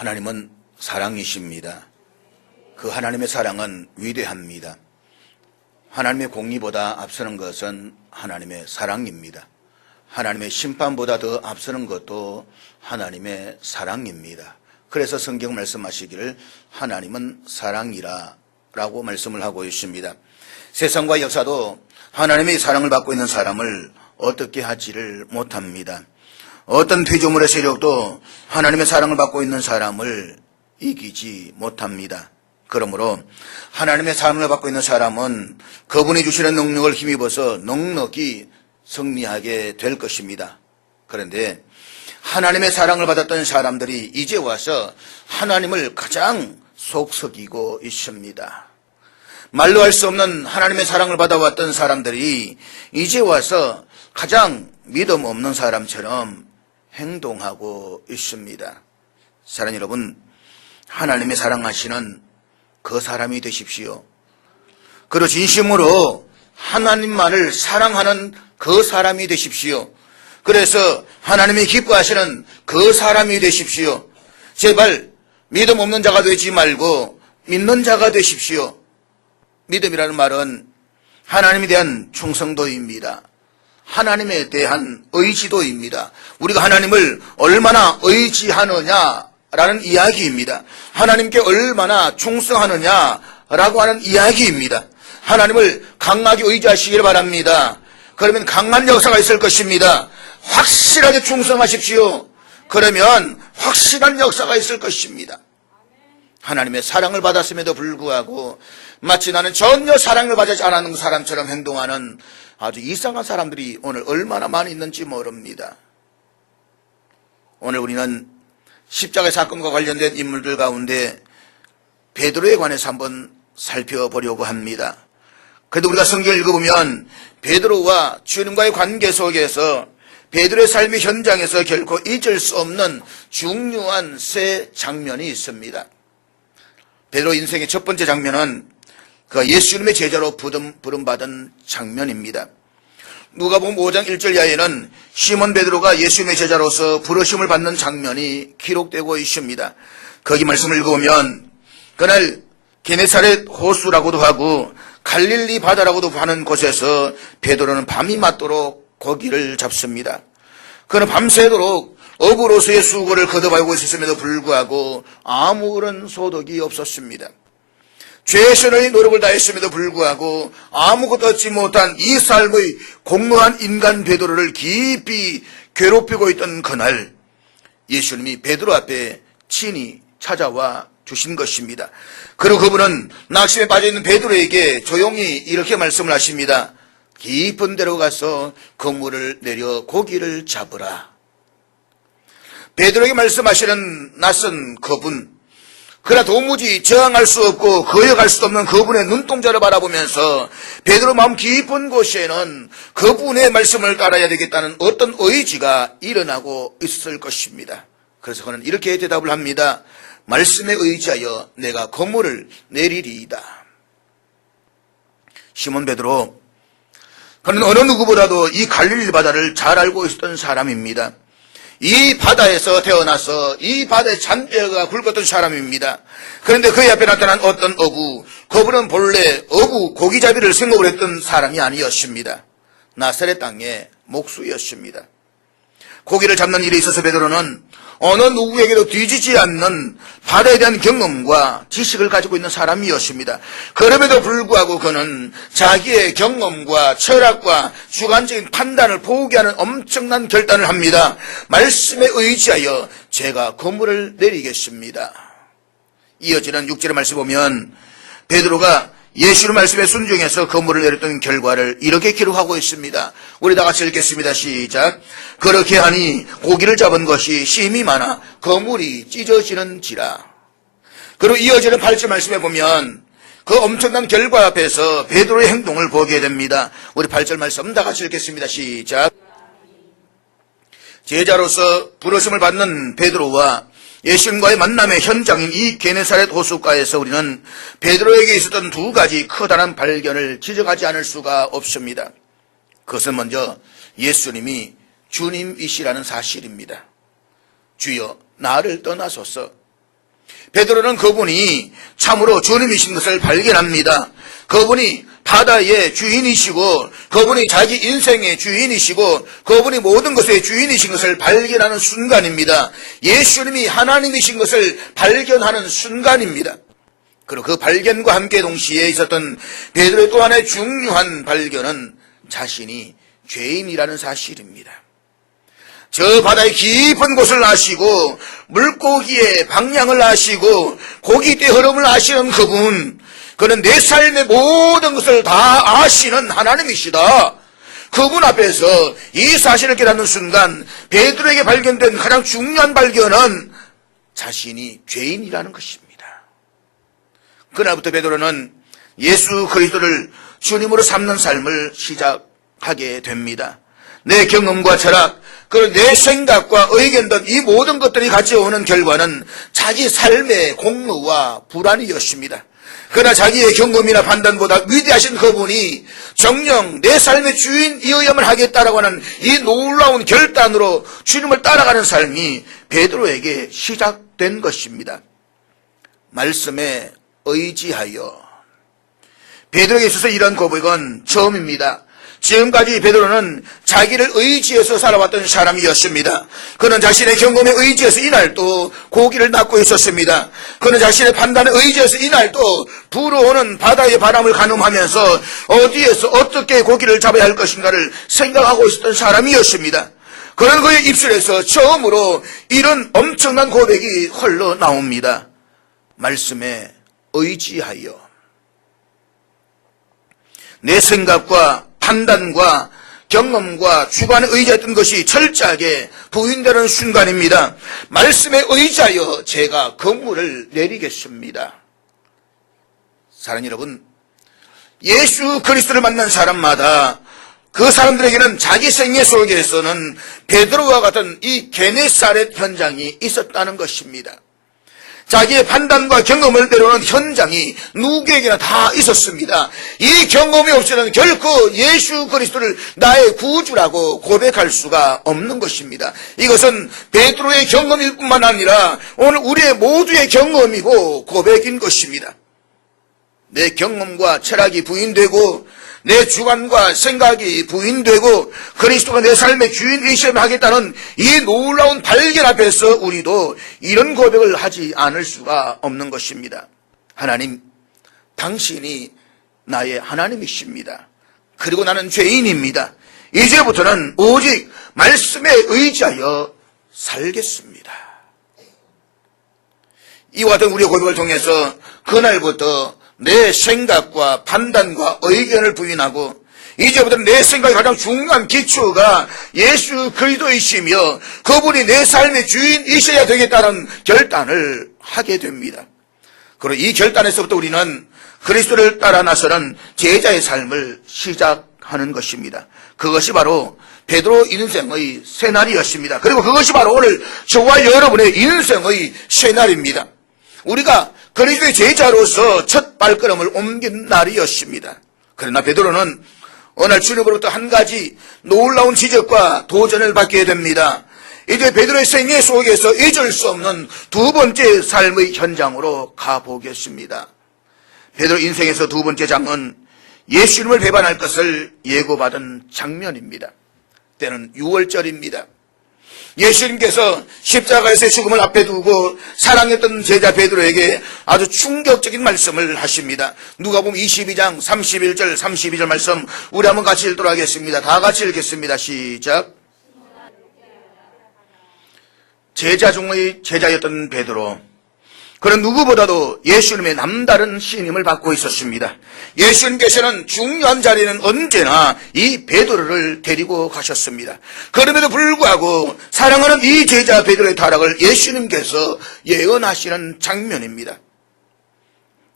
하나님은 사랑이십니다. 그 하나님의 사랑은 위대합니다. 하나님의 공의보다 앞서는 것은 하나님의 사랑입니다. 하나님의 심판보다 더 앞서는 것도 하나님의 사랑입니다. 그래서 성경 말씀하시기를 하나님은 사랑이라 라고 말씀을 하고 있습니다. 세상과 역사도 하나님의 사랑을 받고 있는 사람을 어떻게 하지를 못합니다. 어떤 피조물의 세력도 하나님의 사랑을 받고 있는 사람을 이기지 못합니다. 그러므로 하나님의 사랑을 받고 있는 사람은 그분이 주시는 능력을 힘입어서 넉넉히 승리하게 될 것입니다. 그런데 하나님의 사랑을 받았던 사람들이 이제 와서 하나님을 가장 속썩이고 있습니다. 말로 할 수 없는 하나님의 사랑을 받아왔던 사람들이 이제 와서 가장 믿음 없는 사람처럼 행동하고 있습니다. 사랑 여러분, 하나님의 사랑하시는 그 사람이 되십시오. 그리고 진심으로 하나님만을 사랑하는 그 사람이 되십시오. 그래서 하나님이 기뻐하시는 그 사람이 되십시오. 제발 믿음 없는 자가 되지 말고 믿는 자가 되십시오. 믿음이라는 말은 하나님에 대한 충성도입니다. 하나님에 대한 의지도입니다. 우리가 하나님을 얼마나 의지하느냐라는 이야기입니다. 하나님께 얼마나 충성하느냐라고 하는 이야기입니다. 하나님을 강하게 의지하시길 바랍니다. 그러면 강한 역사가 있을 것입니다. 확실하게 충성하십시오. 그러면 확실한 역사가 있을 것입니다. 하나님의 사랑을 받았음에도 불구하고 마치 나는 전혀 사랑을 받지 않았는 사람처럼 행동하는 아주 이상한 사람들이 오늘 얼마나 많이 있는지 모릅니다. 오늘 우리는 십자가의 사건과 관련된 인물들 가운데 베드로에 관해서 한번 살펴보려고 합니다. 그래도 우리가 성경을 읽어보면 베드로와 주님과의 관계 속에서 베드로의 삶의 현장에서 결코 잊을 수 없는 중요한 세 장면이 있습니다. 베드로 인생의 첫 번째 장면은 그 예수님의 제자로 부름받은 장면입니다. 누가복음 5장 1절 이하에는 시몬 베드로가 예수님의 제자로서 부르심을 받는 장면이 기록되고 있습니다. 거기 말씀을 읽어보면 그날 게네사렛 호수라고도 하고 갈릴리 바다라고도 하는 곳에서 베드로는 밤이 맞도록 고기를 잡습니다. 그는 밤새도록 어부로서의 수고를 거듭하고 있었음에도 불구하고 아무런 소득이 없었습니다. 최선의 노력을 다했음에도 불구하고 아무것도 얻지 못한 이 삶의 공허한 인간 베드로를 깊이 괴롭히고 있던 그날 예수님이 베드로 앞에 친히 찾아와 주신 것입니다. 그리고 그분은 낙심에 빠져있는 베드로에게 조용히 이렇게 말씀을 하십니다. 깊은 데로 가서 그물을 내려 고기를 잡으라. 베드로에게 말씀하시는 낯선 그분, 그러나 도무지 저항할 수 없고 거역할 수 없는 그분의 눈동자를 바라보면서 베드로 마음 깊은 곳에는 그분의 말씀을 따라야 되겠다는 어떤 의지가 일어나고 있을 것입니다. 그래서 그는 이렇게 대답을 합니다. 말씀에 의지하여 내가 그물을 내리리이다. 시몬 베드로, 그는 어느 누구보다도 이 갈릴리 바다를 잘 알고 있었던 사람입니다. 이 바다에서 태어나서 이 바다에 잔뼈가 굵었던 사람입니다. 그런데 그의 앞에 나타난 어떤 어부, 그분은 본래 어부 고기잡이를 생업을 했던 사람이 아니었습니다. 나사렛 땅의 목수였습니다. 고기를 잡는 일에 있어서 베드로는 어느 누구에게도 뒤지지 않는 바다에 대한 경험과 지식을 가지고 있는 사람이었습니다. 그럼에도 불구하고 그는 자기의 경험과 철학과 주관적인 판단을 포기하는 엄청난 결단을 합니다. 말씀에 의지하여 제가 그물을 내리겠습니다. 이어지는 6절의 말씀 보면 베드로가 예수의 말씀에 순종해서 그물을 내렸던 결과를 이렇게 기록하고 있습니다. 우리 다 같이 읽겠습니다. 시작. 그렇게 하니 고기를 잡은 것이 심히 많아 그물이 찢어지는지라. 그리고 이어지는 8절 말씀에 보면 그 엄청난 결과 앞에서 베드로의 행동을 보게 됩니다. 우리 8절 말씀 다 같이 읽겠습니다. 시작. 제자로서 부르심을 받는 베드로와 예수님과의 만남의 현장인 이 게네사렛 호숫가에서 우리는 베드로에게 있었던 두 가지 커다란 발견을 지적하지 않을 수가 없습니다. 그것은 먼저 예수님이 주님이시라는 사실입니다. 주여 나를 떠나소서, 베드로는 그분이 참으로 주님이신 것을 발견합니다. 그분이 바다의 주인이시고 그분이 자기 인생의 주인이시고 그분이 모든 것의 주인이신 것을 발견하는 순간입니다. 예수님이 하나님이신 것을 발견하는 순간입니다. 그리고 그 발견과 함께 동시에 있었던 베드로의 또 하나의 중요한 발견은 자신이 죄인이라는 사실입니다. 저 바다의 깊은 곳을 아시고 물고기의 방향을 아시고 고기떼 흐름을 아시는 그는 내 삶의 모든 것을 다 아시는 하나님이시다. 그분 앞에서 이 사실을 깨닫는 순간 베드로에게 발견된 가장 중요한 발견은 자신이 죄인이라는 것입니다. 그날부터 베드로는 예수 그리스도를 주님으로 삼는 삶을 시작하게 됩니다. 내 경험과 철학, 그리고 내 생각과 의견 등 이 모든 것들이 같이 오는 결과는 자기 삶의 공로와 불안이었습니다. 그러나 자기의 경험이나 판단보다 위대하신 그분이 정녕 내 삶의 주인이어야만 하겠다라고 하는 이 놀라운 결단으로 주님을 따라가는 삶이 베드로에게 시작된 것입니다. 말씀에 의지하여. 베드로에게 있어서 이런 고백은 처음입니다. 지금까지 베드로는 자기를 의지해서 살아왔던 사람이었습니다. 그는 자신의 경험에 의지해서 이날도 고기를 낚고 있었습니다. 그는 자신의 판단에 의지해서 이날도 불어오는 바다의 바람을 가늠하면서 어디에서 어떻게 고기를 잡아야 할 것인가를 생각하고 있었던 사람이었습니다. 그런 그의 입술에서 처음으로 이런 엄청난 고백이 흘러나옵니다. 말씀에 의지하여. 내 생각과 판단과 경험과 주관에 의지했던 것이 철저하게 부인되는 순간입니다. 말씀에 의지하여 제가 건물을 내리겠습니다. 사랑하는 여러분, 예수 그리스도를 만난 사람마다 그 사람들에게는 자기 생애 속에서는 베드로와 같은 이 게네사렛 현장이 있었다는 것입니다. 자기의 판단과 경험을 내려오는 현장이 누구에게나 다 있었습니다. 이 경험이 없이는 결코 예수 그리스도를 나의 구주라고 고백할 수가 없는 것입니다. 이것은 베드로의 경험일 뿐만 아니라 오늘 우리의 모두의 경험이고 고백인 것입니다. 내 경험과 철학이 부인되고 내 주관과 생각이 부인되고 그리스도가 내 삶의 주인이시면 하겠다는 이 놀라운 발견 앞에서 우리도 이런 고백을 하지 않을 수가 없는 것입니다. 하나님, 당신이 나의 하나님이십니다. 그리고 나는 죄인입니다. 이제부터는 오직 말씀에 의지하여 살겠습니다. 이와 같은 우리의 고백을 통해서 그날부터 내 생각과 판단과 의견을 부인하고 이제부터 내 생각의 가장 중요한 기초가 예수 그리스도이시며 그분이 내 삶의 주인이셔야 되겠다는 결단을 하게 됩니다. 그리고 이 결단에서부터 우리는 그리스도를 따라 나서는 제자의 삶을 시작하는 것입니다. 그것이 바로 베드로 인생의 새날이었습니다. 그리고 그것이 바로 오늘 저와 여러분의 인생의 새날입니다. 우리가 그리스도의 제자로서 첫 발걸음을 옮긴 날이었습니다. 그러나 베드로는 어느 날 주님으로부터 한 가지 놀라운 지적과 도전을 받게 됩니다. 이제 베드로의 생애 속에서 잊을 수 없는 두 번째 삶의 현장으로 가보겠습니다. 베드로 인생에서 두 번째 장은 예수님을 배반할 것을 예고받은 장면입니다. 때는 6월절입니다. 예수님께서 십자가에서의 죽음을 앞에 두고 사랑했던 제자 베드로에게 아주 충격적인 말씀을 하십니다. 누가복음 22장 31절 32절 말씀 우리 한번 같이 읽도록 하겠습니다. 다 같이 읽겠습니다. 시작. 제자 중의 제자였던 베드로, 그는 누구보다도 예수님의 남다른 신임을 받고 있었습니다. 예수님께서는 중요한 자리는 언제나 이 베드로를 데리고 가셨습니다. 그럼에도 불구하고 사랑하는 이 제자 베드로의 타락을 예수님께서 예언하시는 장면입니다.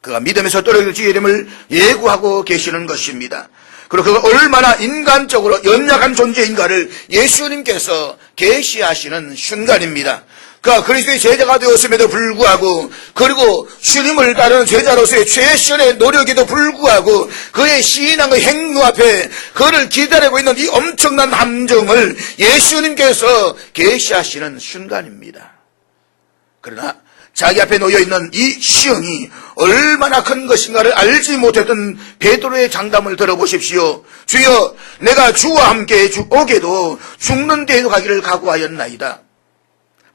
그가 믿음에서 떨어질지 이름을 예고하고 계시는 것입니다. 그리고 그가 얼마나 인간적으로 연약한 존재인가를 예수님께서 계시하시는 순간입니다. 그가 그리스도의 제자가 되었음에도 불구하고 그리고 주님을 따르는 제자로서의 최선의 노력에도 불구하고 그의 신앙의 행로 앞에 그를 기다리고 있는 이 엄청난 함정을 예수님께서 계시하시는 순간입니다. 그러나 자기 앞에 놓여있는 이 시험이 얼마나 큰 것인가를 알지 못했던 베드로의 장담을 들어보십시오. 주여, 내가 주와 함께 오게도 죽는 데에도 가기를 각오하였나이다.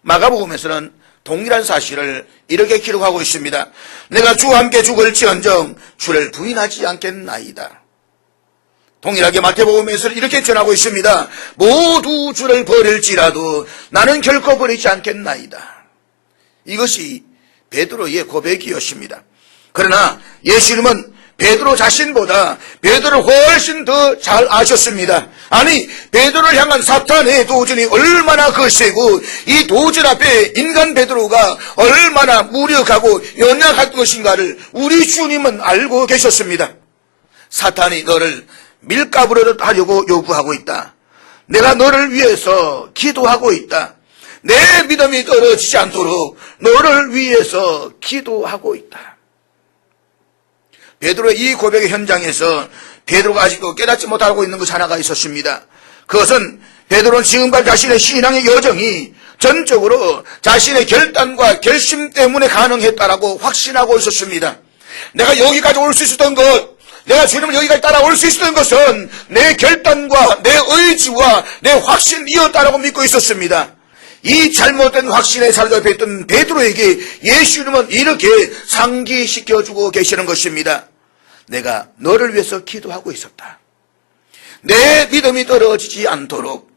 마가복음에서는 동일한 사실을 이렇게 기록하고 있습니다. 내가 주와 함께 죽을지언정 주를 부인하지 않겠나이다. 동일하게 마태복음에서는 이렇게 전하고 있습니다. 모두 주를 버릴지라도 나는 결코 버리지 않겠나이다. 이것이 베드로의 고백이었습니다. 그러나 예수님은 베드로 자신보다 베드로를 훨씬 더 잘 아셨습니다. 아니, 베드로를 향한 사탄의 도전이 얼마나 거세고 이 도전 앞에 인간 베드로가 얼마나 무력하고 연약할 것인가를 우리 주님은 알고 계셨습니다. 사탄이 너를 밀가부로 하려고 요구하고 있다. 내가 너를 위해서 기도하고 있다. 내 믿음이 떨어지지 않도록 너를 위해서 기도하고 있다. 베드로의 이 고백의 현장에서 베드로가 아직도 깨닫지 못하고 있는 것 하나가 있었습니다. 그것은 베드로는 지금까지 자신의 신앙의 여정이 전적으로 자신의 결단과 결심 때문에 가능했다라고 확신하고 있었습니다. 내가 여기까지 올 수 있었던 것, 내가 주님을 여기까지 따라올 수 있었던 것은 내 결단과 내 의지와 내 확신이었다라고 믿고 있었습니다. 이 잘못된 확신에 사로잡혀 있던 베드로에게 예수님은 이렇게 상기시켜주고 계시는 것입니다. 내가 너를 위해서 기도하고 있었다. 내 믿음이 떨어지지 않도록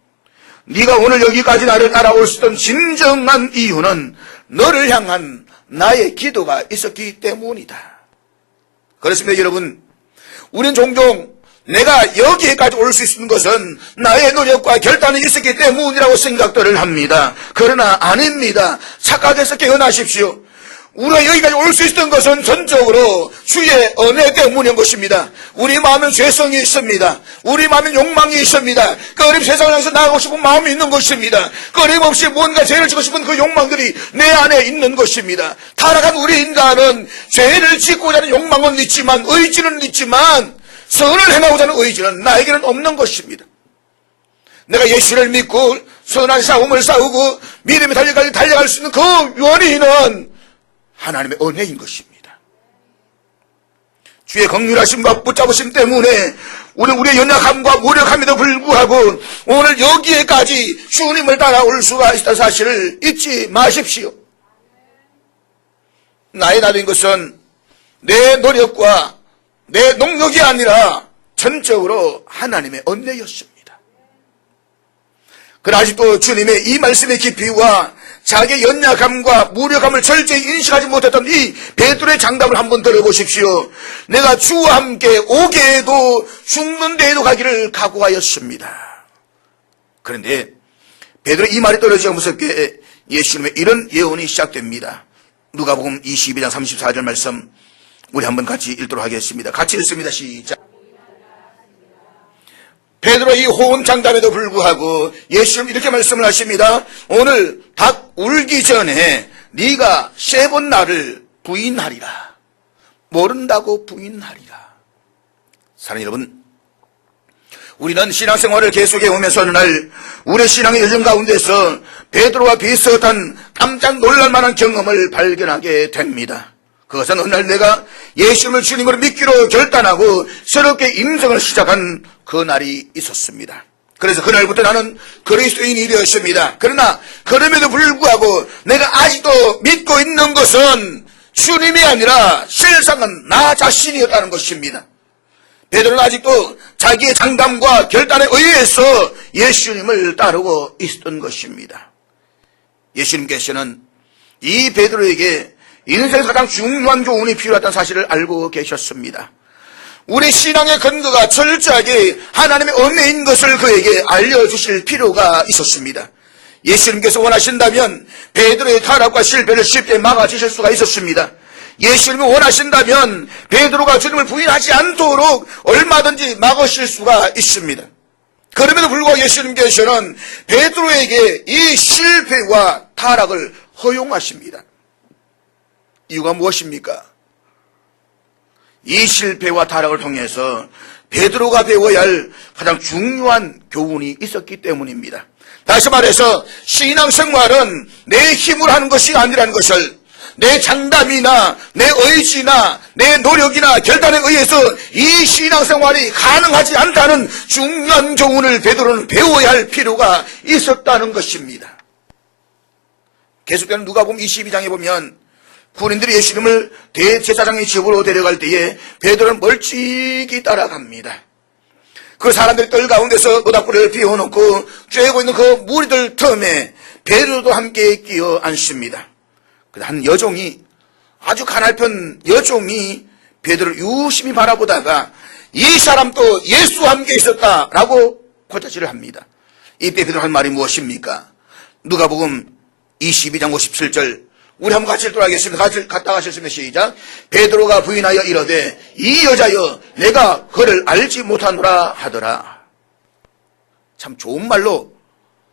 네가 오늘 여기까지 나를 따라올 수 있던 진정한 이유는 너를 향한 나의 기도가 있었기 때문이다. 그렇습니다, 여러분. 우린 종종 내가 여기에까지 올 수 있는 것은 나의 노력과 결단이 있었기 때문이라고 생각들을 합니다. 그러나 아닙니다. 착각해서 깨어나십시오. 우리가 여기까지 올 수 있었던 것은 전적으로 주의 은혜 때문인 것입니다. 우리 마음엔 죄성이 있습니다. 우리 마음엔 욕망이 있습니다. 끊임없이 세상을 향해서 나가고 싶은 마음이 있는 것입니다. 끊임없이 뭔가 죄를 짓고 싶은 그 욕망들이 내 안에 있는 것입니다. 타락한 우리 인간은 죄를 짓고자 하는 욕망은 있지만, 의지는 있지만 선을 행하고자 하는 의지는 나에게는 없는 것입니다. 내가 예수를 믿고 선한 싸움을 싸우고 믿음의 달려까지 달려갈 수 있는 그 원인은 하나님의 은혜인 것입니다. 주의 긍휼하심과 붙잡으심 때문에 우리의 연약함과 무력함에도 불구하고 오늘 여기에까지 주님을 따라올 수가 있다는 사실을 잊지 마십시오. 나의 나된 것은 내 노력과 내 능력이 아니라 전적으로 하나님의 은혜였습니다. 그러나 아직도 주님의 이 말씀의 깊이와 자기의 연약함과 무력함을 철저히 인식하지 못했던 이 베드로의 장담을 한번 들어보십시오. 내가 주와 함께 오게 해도 죽는 데에도 가기를 각오하였습니다. 그런데 베드로의 이 말이 떨어지자 무섭게 예수님의 이런 예언이 시작됩니다. 누가복음 22장 34절 말씀 우리 한번 같이 읽도록 하겠습니다. 같이 읽습니다. 시작. 베드로의 이 호언 장담에도 불구하고 예수님 이렇게 말씀을 하십니다. 오늘 닭 울기 전에 네가 3번 나를 부인하리라. 모른다고 부인하리라. 사랑하는 여러분, 우리는 신앙생활을 계속해 오면서 어느 날 우리의 신앙의 여정 가운데서 베드로와 비슷한 깜짝 놀랄 만한 경험을 발견하게 됩니다. 그것은 어느 날 내가 예수님을 주님으로 믿기로 결단하고 새롭게 임성을 시작한 그 날이 있었습니다. 그래서 그날부터 나는 그리스도인이 되었습니다. 그러나 그럼에도 불구하고 내가 아직도 믿고 있는 것은 주님이 아니라 실상은 나 자신이었다는 것입니다. 베드로는 아직도 자기의 장담과 결단에 의해서 예수님을 따르고 있었던 것입니다. 예수님께서는 이 베드로에게 인생에서 가장 중요한 교훈이 필요하다는 사실을 알고 계셨습니다. 우리 신앙의 근거가 철저하게 하나님의 은혜인 것을 그에게 알려주실 필요가 있었습니다. 예수님께서 원하신다면 베드로의 타락과 실패를 쉽게 막아주실 수가 있었습니다. 예수님이 원하신다면 베드로가 주님을 부인하지 않도록 얼마든지 막으실 수가 있습니다. 그럼에도 불구하고 예수님께서는 베드로에게 이 실패와 타락을 허용하십니다. 이유가 무엇입니까? 이 실패와 타락을 통해서 베드로가 배워야 할 가장 중요한 교훈이 있었기 때문입니다. 다시 말해서 신앙생활은 내 힘으로 하는 것이 아니라는 것을, 내 장담이나 내 의지나 내 노력이나 결단에 의해서 이 신앙생활이 가능하지 않다는 중요한 교훈을 베드로는 배워야 할 필요가 있었다는 것입니다. 계속되는 누가복음 22장에 보면 군인들이 예수님을 대제사장의 집으로 데려갈 때에 베드로는 멀찍이 따라갑니다. 그 사람들 뜰 가운데서 모닥불을 피워놓고 쬐고 있는 그 무리들 틈에 베드로도 함께 끼어 앉습니다. 한 여종이, 아주 가날편 여종이 베드로를 유심히 바라보다가 이 사람도 예수와 함께 있었다라고 고자질을 합니다. 이때 베드로 한 말이 무엇입니까? 누가복음 22장 57절, 우리 한번 같이 읽도록 하겠습니다. 같이 갔다 가셨습니다. 시작. 베드로가 부인하여 이르되 이 여자여 내가 그를 알지 못하노라 하더라. 참 좋은 말로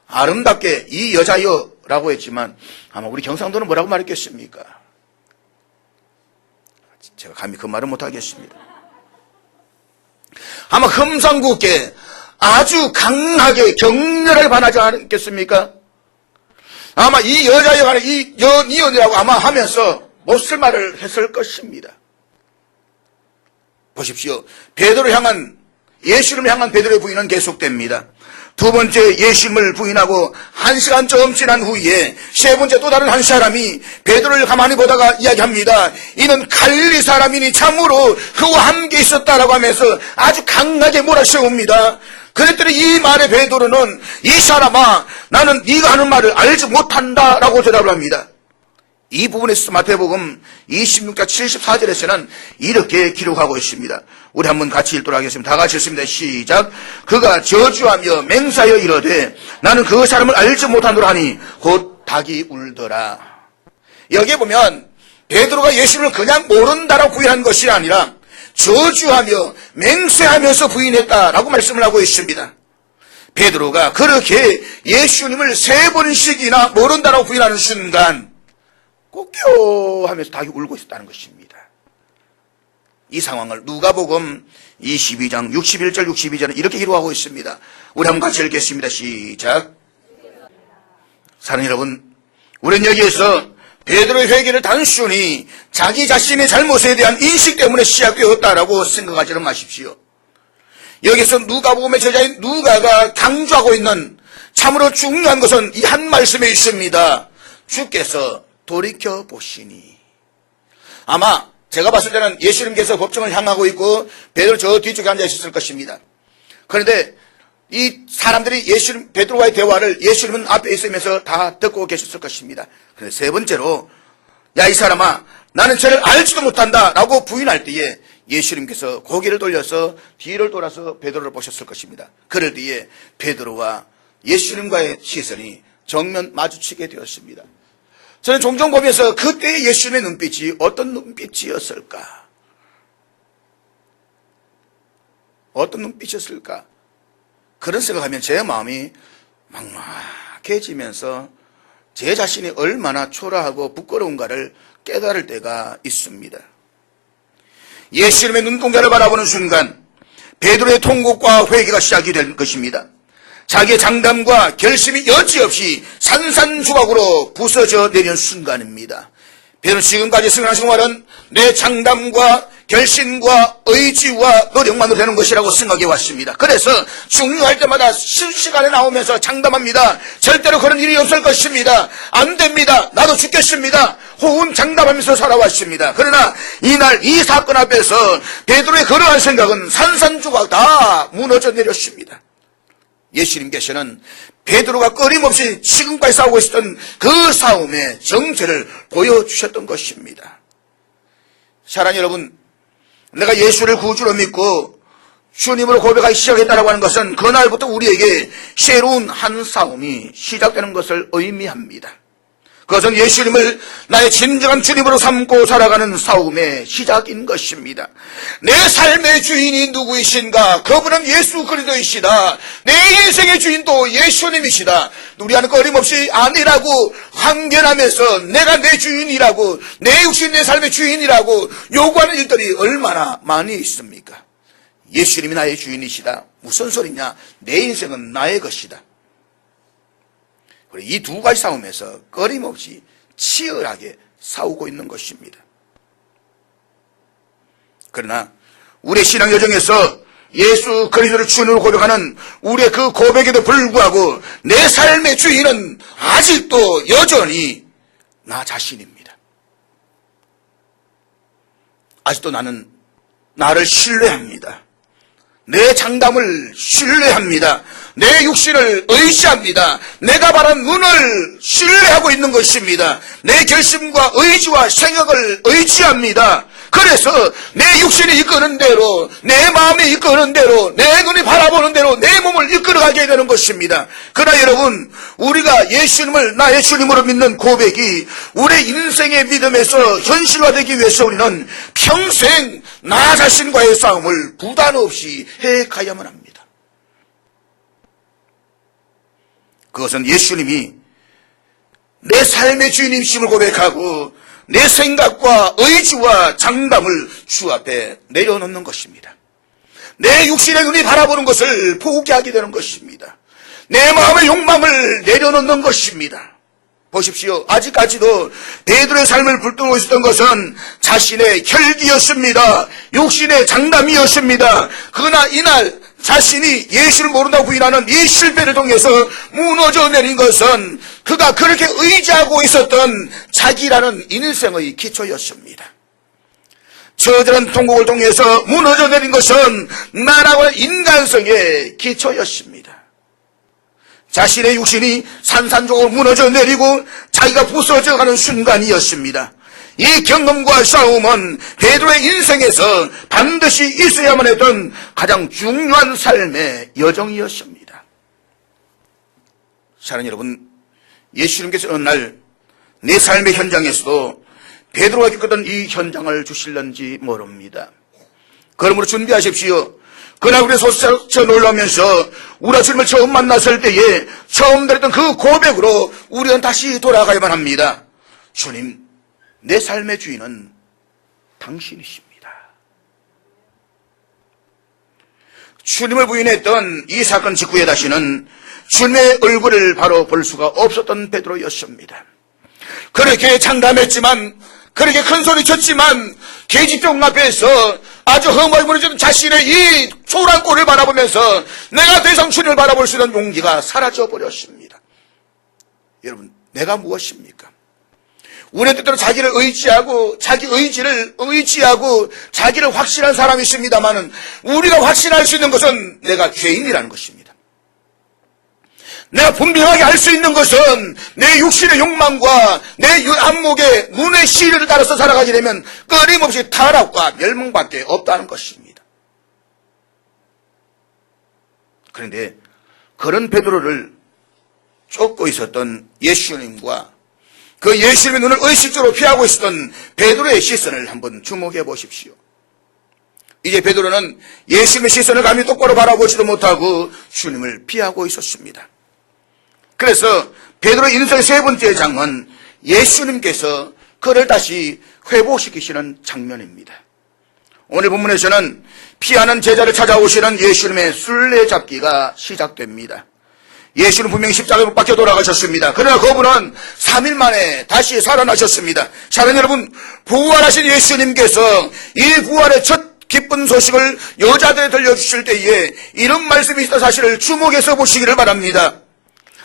아름답게 이 여자여 라고 했지만 아마 우리 경상도는 뭐라고 말했겠습니까? 제가 감히 그 말은 못하겠습니다. 아마 흠상궂게 아주 강하게 격렬하게 반하지 않겠습니까? 아마 이 여자여 간에 이 연이언이라고 아마 하면서 못쓸 말을 했을 것입니다. 보십시오. 베드로를 향한, 예수님을 향한 베드로의 부인은 계속됩니다. 두 번째 예수님을 부인하고 1시간 좀 지난 후에 세 번째 또 다른 한 사람이 베드로를 가만히 보다가 이야기합니다. 이는 갈릴리 사람이니 참으로 그와 함께 있었다라고 하면서 아주 강하게 몰아세웁니다. 그랬더니 이 말에 베드로는 이 사람아 나는 네가 하는 말을 알지 못한다라고 대답을 합니다. 이 부분에서 마태복음 26장 74절에서는 이렇게 기록하고 있습니다. 우리 한번 같이 읽도록 하겠습니다. 다 같이 읽습니다. 시작. 그가 저주하며 맹세하여 이르되 나는 그 사람을 알지 못하노라 하니 곧 닭이 울더라. 여기에 보면 베드로가 예수를 그냥 모른다라고 부인한 것이 아니라 저주하며 맹세하면서 부인했다라고 말씀을 하고 있습니다. 베드로가 그렇게 예수님을 3번씩이나 모른다라고 부인하는 순간 꼬껴 하면서 닭이 울고 있었다는 것입니다. 이 상황을 누가복음 22장 61절 62절은 이렇게 기록하고 있습니다. 우리 한번 같이 읽겠습니다. 시작. 사랑하는 여러분, 우리는 여기에서 베드로의 회개를 단순히 자기 자신의 잘못에 대한 인식 때문에 시작되었다라고 생각하지는 마십시오. 여기서 누가복음의 저자인 누가가 강조하고 있는 참으로 중요한 것은 이 한 말씀에 있습니다. 주께서 돌이켜보시니. 아마 제가 봤을 때는 예수님께서 법정을 향하고 있고 베드로 저 뒤쪽에 앉아 있었을 것입니다. 그런데 이 사람들이 베드로와의 대화를 예수님은 앞에 있으면서 다 듣고 계셨을 것입니다. 그런데 세 번째로 야 이 사람아 나는 저를 알지도 못한다 라고 부인할 때에 예수님께서 고개를 돌려서 뒤를 돌아서 베드로를 보셨을 것입니다. 그럴 때에 베드로와 예수님과의 시선이 정면 마주치게 되었습니다. 저는 종종 보면서 그때의 예수님의 눈빛이 어떤 눈빛이었을까? 어떤 눈빛이었을까? 그런 생각하면 제 마음이 막막해지면서 제 자신이 얼마나 초라하고 부끄러운가를 깨달을 때가 있습니다. 예수님의 눈동자를 바라보는 순간 베드로의 통곡과 회개가 시작이 될 것입니다. 자기의 장담과 결심이 여지없이 산산조각으로 부서져 내리는 순간입니다. 베드로는 지금까지 신앙생활은 내 장담과 결심과 의지와 노력만으로 되는 것이라고 생각해 왔습니다. 그래서 중요할 때마다 실시간에 나오면서 장담합니다. 절대로 그런 일이 없을 것입니다. 안 됩니다. 나도 죽겠습니다. 호응 장담하면서 살아왔습니다. 그러나 이날 이 사건 앞에서 베드로의 그러한 생각은 산산조각 다 무너져 내렸습니다. 예수님께서는 베드로가 끊임없이 지금까지 싸우고 있었던 그 싸움의 정체를 보여주셨던 것입니다. 사랑하는 여러분, 내가 예수를 구주로 믿고 주님으로 고백하기 시작했다고 하는 것은 그날부터 우리에게 새로운 한 싸움이 시작되는 것을 의미합니다. 그것은 예수님을 나의 진정한 주님으로 삼고 살아가는 싸움의 시작인 것입니다. 내 삶의 주인이 누구이신가? 그분은 예수 그리스도이시다. 내 인생의 주인도 예수님이시다. 우리는 끊임없이 아니라고 항변하면서 내가 내 주인이라고, 내 육신 내 삶의 주인이라고 요구하는 일들이 얼마나 많이 있습니까? 예수님이 나의 주인이시다. 무슨 소리냐? 내 인생은 나의 것이다. 이 두 가지 싸움에서 끊임없이 치열하게 싸우고 있는 것입니다. 그러나 우리의 신앙 여정에서 예수 그리스도를 주인으로 고백하는 우리의 그 고백에도 불구하고 내 삶의 주인은 아직도 여전히 나 자신입니다. 아직도 나는 나를 신뢰합니다. 내 장담을 신뢰합니다. 내 육신을 의지합니다. 내가 바란 눈을 신뢰하고 있는 것입니다. 내 결심과 의지와 생각을 의지합니다. 그래서 내 육신이 이끄는 대로, 내 마음이 이끄는 대로, 내 눈이 바라보는 대로 내 몸을 이끌어가게 되는 것입니다. 그러나 여러분, 우리가 예수님을 나의 주님으로 믿는 고백이 우리 인생의 믿음에서 현실화되기 위해서 우리는 평생 나 자신과의 싸움을 부단 없이 해가야만 합니다. 그것은 예수님이 내 삶의 주인임심을 고백하고 내 생각과 의지와 장담을 주 앞에 내려놓는 것입니다. 내 육신의 눈이 바라보는 것을 포기하게 되는 것입니다. 내 마음의 욕망을 내려놓는 것입니다. 보십시오. 아직까지도 베드로의 삶을 불태우고 있었던 것은 자신의 혈기였습니다. 육신의 장담이었습니다. 그러나 이날 자신이 예수를 모른다고 부인하는 이 실패를 통해서 무너져 내린 것은 그가 그렇게 의지하고 있었던 자기라는 인생의 기초였습니다. 저들은 통곡을 통해서 무너져 내린 것은 나라고 하는 인간성의 기초였습니다. 자신의 육신이 산산조각으로 무너져 내리고 자기가 부서져가는 순간이었습니다. 이 경험과 싸움은 베드로의 인생에서 반드시 있어야만 했던 가장 중요한 삶의 여정이었습니다. 사랑하는 여러분, 예수님께서 어느 날 내 삶의 현장에서도 베드로가 겪었던 이 현장을 주실는지 모릅니다. 그러므로 준비하십시오. 그날 우리 솟아 놀라면서 우리가 주님을 처음 만났을 때에 처음 들었던 그 고백으로 우리는 다시 돌아가야만 합니다. 주님, 내 삶의 주인은 당신이십니다. 주님을 부인했던 이 사건 직후에 다시는 주님의 얼굴을 바로 볼 수가 없었던 베드로였습니다. 그렇게 장담했지만, 그렇게 큰 소리 쳤지만 계집종 앞에서 아주 험하게 무너진 자신의 이 초라한 꼴을 바라보면서 내가 더 이상 주님을 바라볼 수 있는 용기가 사라져버렸습니다. 여러분, 내가 무엇입니까? 우리는 때때로 자기를 의지하고 자기 의지를 의지하고 자기를 확신한 사람이 있습니다만은 우리가 확신할 수 있는 것은 내가 죄인이라는 것입니다. 내가 분명하게 알 수 있는 것은 내 육신의 욕망과 내 안목의 눈의 시를 따라서 살아가게 되면 끊임없이 타락과 멸망밖에 없다는 것입니다. 그런데 그런 베드로를 쫓고 있었던 예수님과 그 예수님의 눈을 의식적으로 피하고 있었던 베드로의 시선을 한번 주목해 보십시오. 이제 베드로는 예수님의 시선을 감히 똑바로 바라보지도 못하고 주님을 피하고 있었습니다. 그래서 베드로의 인생의 세 번째 장은 예수님께서 그를 다시 회복시키시는 장면입니다. 오늘 본문에서는 피하는 제자를 찾아오시는 예수님의 술래잡기가 시작됩니다. 예수는 분명히 십자가에 못 박혀 돌아가셨습니다. 그러나 그분은 3일 만에 다시 살아나셨습니다. 사랑하는 여러분, 부활하신 예수님께서 이 부활의 첫 기쁜 소식을 여자들에 들려주실 때에 이런 말씀이 있다 사실을 주목해서 보시기를 바랍니다.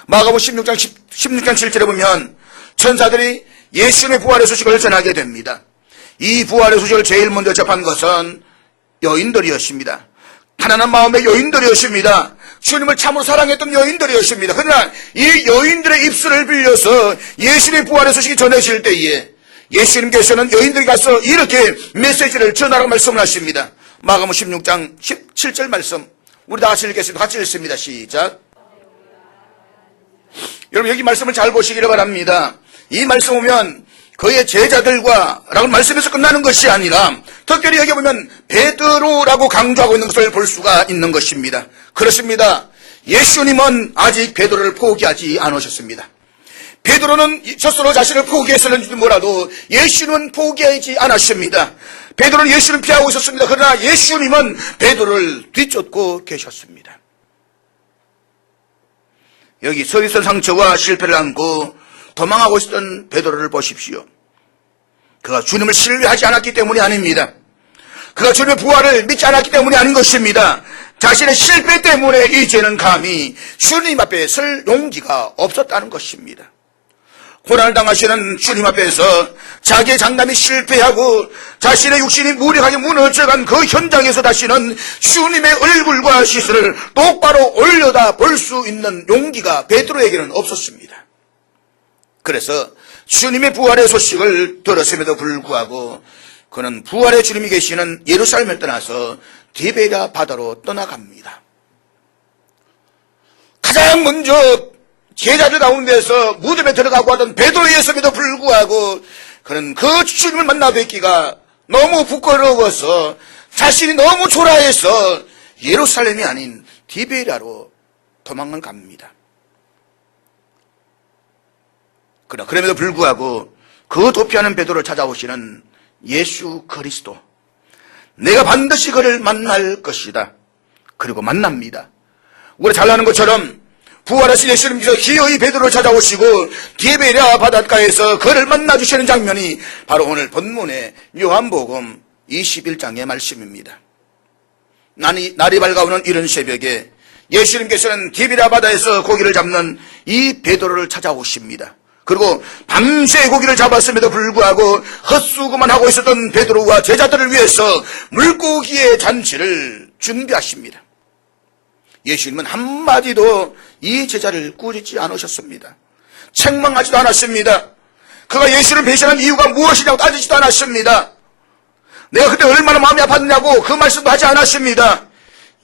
마가복음 16장 7절에 보면 천사들이 예수님의 부활의 소식을 전하게 됩니다. 이 부활의 소식을 제일 먼저 접한 것은 여인들이었습니다. 가난한 마음의 여인들이었습니다. 주님을 참으로 사랑했던 여인들이었습니다. 그러나 이 여인들의 입술을 빌려서 예수님의 부활의 소식이 전해질 때에 예수님께서는 여인들이 가서 이렇게 메시지를 전하라고 말씀을 하십니다. 마가복음 16장 17절 말씀 우리 다 같이 읽겠습니다. 같이 읽습니다. 시작. 여러분, 여기 말씀을 잘 보시기를 바랍니다. 이 말씀 보면 그의 제자들과 라고 말씀에서 끝나는 것이 아니라 특별히 여기 보면 베드로라고 강조하고 있는 것을 볼 수가 있는 것입니다. 그렇습니다. 예수님은 아직 베드로를 포기하지 않으셨습니다. 베드로는 스스로 자신을 포기했었는지도 몰라도 예수님은 포기하지 않았습니다. 베드로는 예수님을 피하고 있었습니다. 그러나 예수님은 베드로를 뒤쫓고 계셨습니다. 여기 서 있던 상처와 실패를 안고 도망하고 있었던 베드로를 보십시오. 그가 주님을 신뢰하지 않았기 때문이 아닙니다. 그가 주님의 부활을 믿지 않았기 때문이 아닌 것입니다. 자신의 실패 때문에 이제는 감히 주님 앞에 설 용기가 없었다는 것입니다. 고난을 당하시는 주님 앞에서 자기의 장담이 실패하고 자신의 육신이 무력하게 무너져간 그 현장에서 다시는 주님의 얼굴과 시선을 똑바로 올려다 볼 수 있는 용기가 베드로에게는 없었습니다. 그래서 주님의 부활의 소식을 들었음에도 불구하고 그는 부활의 주님이 계시는 예루살렘을 떠나서 디베랴 바다로 떠나갑니다. 가장 먼저 제자들 가운데서 무덤에 들어가고 하던 베드로였음에도 불구하고 그는 그 주님을 만나 뵙기가 너무 부끄러워서 자신이 너무 초라해서 예루살렘이 아닌 디베랴로 도망을 갑니다. 그러나 그럼에도 불구하고 그 도피하는 베드로를 찾아오시는 예수 그리스도, 내가 반드시 그를 만날 것이다. 그리고 만납니다. 우리가 잘 아는 것처럼 부활하신 예수님께서 기어이 베드로를 찾아오시고 디베랴 바닷가에서 그를 만나주시는 장면이 바로 오늘 본문의 요한복음 21장의 말씀입니다. 날이 밝아오는 이른 새벽에 예수님께서는 디베랴 바다에서 고기를 잡는 이 베드로를 찾아오십니다. 그리고 밤새 고기를 잡았음에도 불구하고 헛수고만 하고 있었던 베드로와 제자들을 위해서 물고기의 잔치를 준비하십니다. 예수님은 한마디도 이 제자를 꾸짖지 않으셨습니다. 책망하지도 않았습니다. 그가 예수를 배신한 이유가 무엇이냐고 따지지도 않았습니다. 내가 그때 얼마나 마음이 아팠냐고 그 말씀도 하지 않았습니다.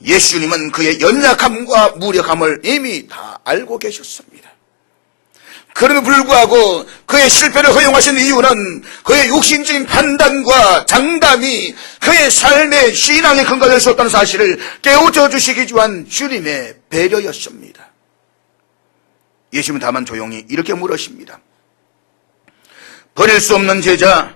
예수님은 그의 연약함과 무력함을 이미 다 알고 계셨습니다. 그럼에도 불구하고 그의 실패를 허용하신 이유는 그의 육신적인 판단과 장담이 그의 삶의 신앙의 근거가 될 수 없다는 사실을 깨우쳐 주시기 위한 주님의 배려였습니다. 예수님은 다만 조용히 이렇게 물으십니다. 버릴 수 없는 제자,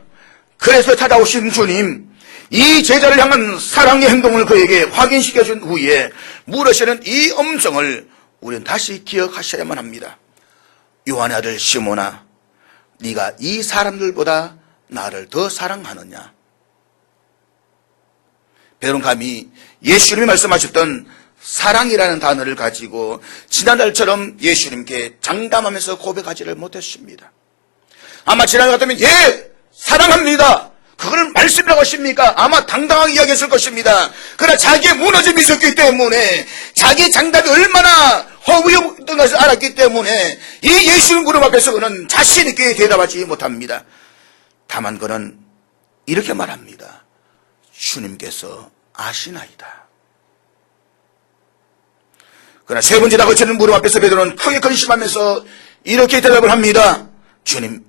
그래서 찾아오신 주님, 이 제자를 향한 사랑의 행동을 그에게 확인시켜준 후에 물으시는 이 음성을 우리는 다시 기억하셔야만 합니다. 요한의 아들 시몬아, 네가 이 사람들보다 나를 더 사랑하느냐? 베드로는 감히 예수님이 말씀하셨던 사랑이라는 단어를 가지고 지난날처럼 예수님께 장담하면서 고백하지를 못했습니다. 아마 지난날 같으면 예, 사랑합니다. 그걸 말씀이라고 하십니까? 아마 당당하게 이야기했을 것입니다. 그러나 자기의 무너짐이 있었기 때문에 자기의 장담이 얼마나 허무했던 것을 알았기 때문에 이 예수님 무릎 앞에서 그는 자신 있게 대답하지 못합니다. 다만 그는 이렇게 말합니다. 주님께서 아시나이다. 그러나 세 번째 다그치는 무릎 앞에서 베드로는 크게 근심하면서 이렇게 대답을 합니다. 주님,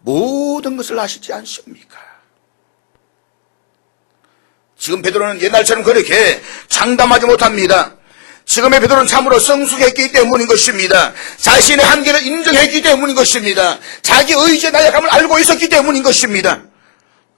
모든 것을 아시지 않습니까? 지금 베드로는 옛날처럼 그렇게 장담하지 못합니다. 지금의 베드로는 참으로 성숙했기 때문인 것입니다. 자신의 한계를 인정했기 때문인 것입니다. 자기 의지의 나약함을 알고 있었기 때문인 것입니다.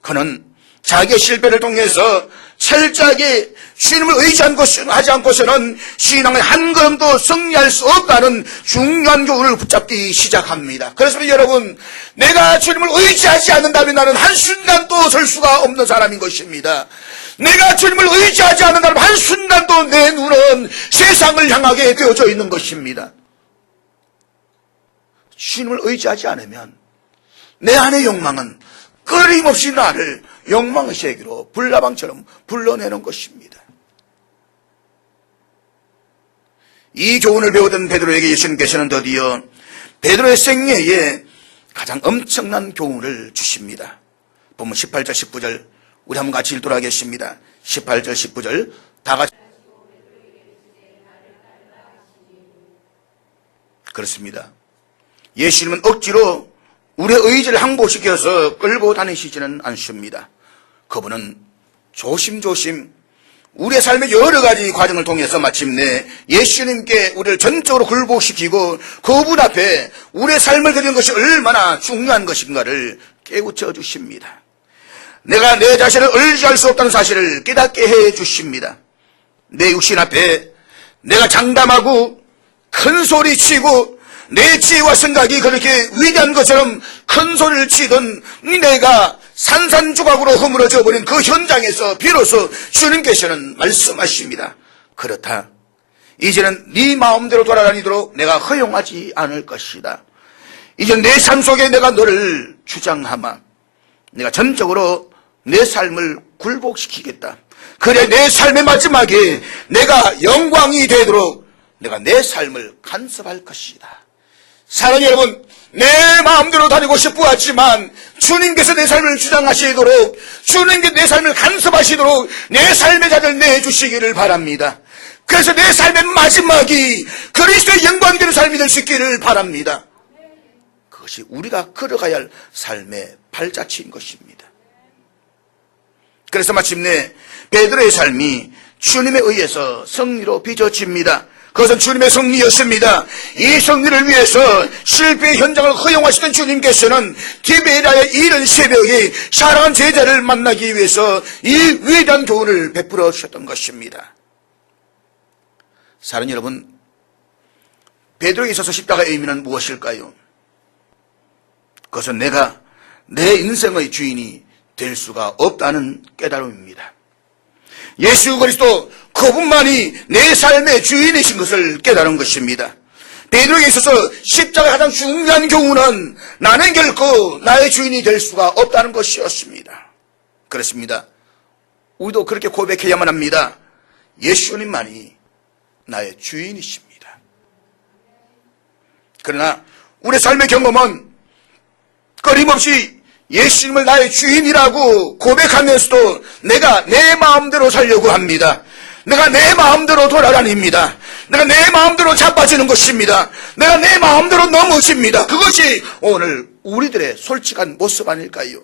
그는 자기의 실패를 통해서 철저하게 주님을 의지하지 않고서는 신앙의 한 걸음도 승리할 수 없다는 중요한 교훈을 붙잡기 시작합니다. 그래서 여러분, 내가 주님을 의지하지 않는다면 나는 한순간도 설 수가 없는 사람인 것입니다. 내가 주님을 의지하지 않는다면 한순간도 내 눈은 세상을 향하게 되어져 있는 것입니다. 주님을 의지하지 않으면 내 안의 욕망은 끊임없이 나를 욕망의 세계로 불나방처럼 불러내는 것입니다. 이 교훈을 배우던 베드로에게 예수님께서는 드디어 베드로의 생애에 가장 엄청난 교훈을 주십니다. 본문 18절 19절 우리 한번 같이 읽도록 하겠습니다. 18절 19절 다 같이. 그렇습니다. 예수님은 억지로 우리의 의지를 항복시켜서 끌고 다니시지는 않습니다. 그분은 조심조심 우리의 삶의 여러 가지 과정을 통해서 마침내 예수님께 우리를 전적으로 굴복시키고 그분 앞에 우리의 삶을 드리는 것이 얼마나 중요한 것인가를 깨우쳐 주십니다. 내가 내 자신을 의지할 수 없다는 사실을 깨닫게 해 주십니다. 내 육신 앞에 내가 장담하고 큰 소리 치고 내 지혜와 생각이 그렇게 위대한 것처럼 큰 소리를 치던 내가 산산조각으로 허물어져 버린 그 현장에서 비로소 주님께서는 말씀하십니다. 그렇다. 이제는 네 마음대로 돌아다니도록 내가 허용하지 않을 것이다. 이제 내 삶 속에 내가 너를 주장하마. 내가 전적으로 내 삶을 굴복시키겠다. 그래 내 삶의 마지막에 내가 영광이 되도록 내가 내 삶을 간섭할 것이다. 사랑하는 여러분, 내 마음대로 다니고 싶어 하지만 주님께서 내 삶을 주장하시도록, 주님께서 내 삶을 간섭하시도록 내 삶의 자리를 내주시기를 바랍니다. 그래서 내 삶의 마지막이 그리스도의 영광이 되는 삶이 될 수 있기를 바랍니다. 그것이 우리가 걸어가야 할 삶의 발자취인 것입니다. 그래서 마침내 베드로의 삶이 주님에 의해서 승리로 빚어집니다. 그것은 주님의 승리였습니다. 이 승리를 위해서 실패의 현장을 허용하시던 주님께서는 디베리아의 이른 새벽에 사랑하는 제자를 만나기 위해서 이 위대한 교훈을 베풀어 주셨던 것입니다. 사랑하는 여러분, 베드로에게 있어서 십자가의 의미는 무엇일까요? 그것은 내가 내 인생의 주인이 될 수가 없다는 깨달음입니다. 예수 그리스도 그분만이 내 삶의 주인이신 것을 깨달은 것입니다. 베드로에게 있어서 십자가의 가장 중요한 교훈은 나는 결코 나의 주인이 될 수가 없다는 것이었습니다. 그렇습니다. 우리도 그렇게 고백해야만 합니다. 예수님만이 나의 주인이십니다. 그러나 우리의 삶의 경험은 끊임없이 예수님을 나의 주인이라고 고백하면서도 내가 내 마음대로 살려고 합니다. 내가 내 마음대로 돌아다닙니다. 내가 내 마음대로 자빠지는 것입니다. 내가 내 마음대로 넘어집니다. 그것이 오늘 우리들의 솔직한 모습 아닐까요?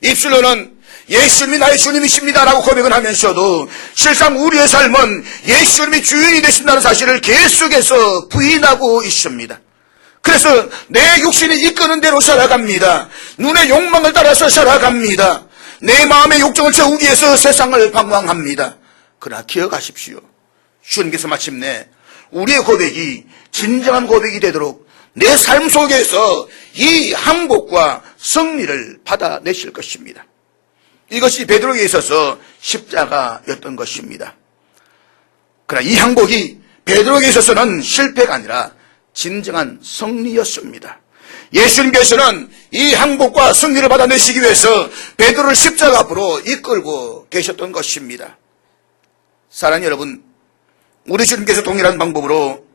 입술로는 예수님이 나의 주님이십니다라고 고백을 하면서도 실상 우리의 삶은 예수님이 주인이 되신다는 사실을 계속해서 부인하고 있습니다. 그래서 내 육신이 이끄는 대로 살아갑니다. 눈의 욕망을 따라서 살아갑니다. 내 마음의 욕정을 채우기 위해서 세상을 방황합니다. 그러나 기억하십시오. 주님께서 마침내 우리의 고백이 진정한 고백이 되도록 내 삶 속에서 이 항복과 승리를 받아내실 것입니다. 이것이 베드로에게 있어서 십자가였던 것입니다. 그러나 이 항복이 베드로에게 있어서는 실패가 아니라 진정한 승리였습니다. 예수님께서는 이 항복과 승리를 받아내시기 위해서 베드로를 십자가 앞으로 이끌고 계셨던 것입니다. 사랑하는 여러분, 우리 주님께서 동일한 방법으로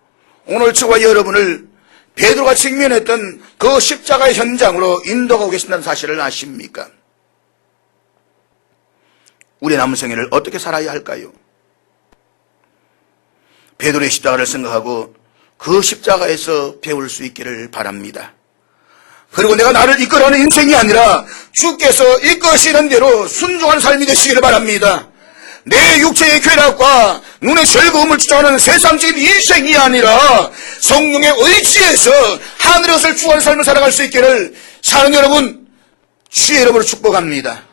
오늘 저와 여러분을 베드로가 직면했던 그 십자가의 현장으로 인도하고 계신다는 사실을 아십니까? 우리의 남은 생애를 어떻게 살아야 할까요? 베드로의 십자가를 생각하고 그 십자가에서 배울 수 있기를 바랍니다. 그리고 내가 나를 이끌어가는 인생이 아니라 주께서 이끄시는 대로 순종하는 삶이 되시기를 바랍니다. 내 육체의 쾌락과 눈의 즐거움을 추구하는 세상적인 인생이 아니라 성령의 의지에서 하늘의 것을 추구하는 삶을 살아갈 수 있기를 사는 여러분 주의 이름으로 축복합니다.